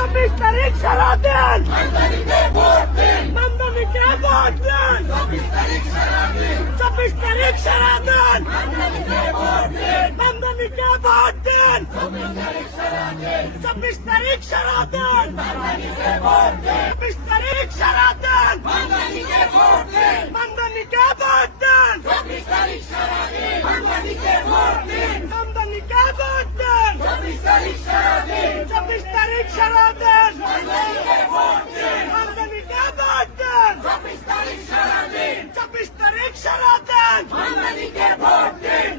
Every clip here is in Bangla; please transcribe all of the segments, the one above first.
24 তারিখ সারা দিন মানবতাকে ভোট দিন 24 তারিখ সারা দিন মানবতাকে ভোট দিন 24 তারিখ সারা দিন 24 তারিখ সারা দিন মানবতাকে ভোট দিন 24 তারিখ সারা দিন মানবতাকে ভোট দিন 24 তারিখ সারা দিন 24 তারিখ সারা দিন মানবতাকে ভোট দিন 24 তারিখ সারা দিন 24 তারিখ সারা দিন মানবতাকে ভোট দিন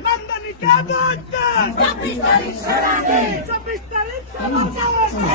24 তারিখ সারা দিন 24 তারিখ সারা দিন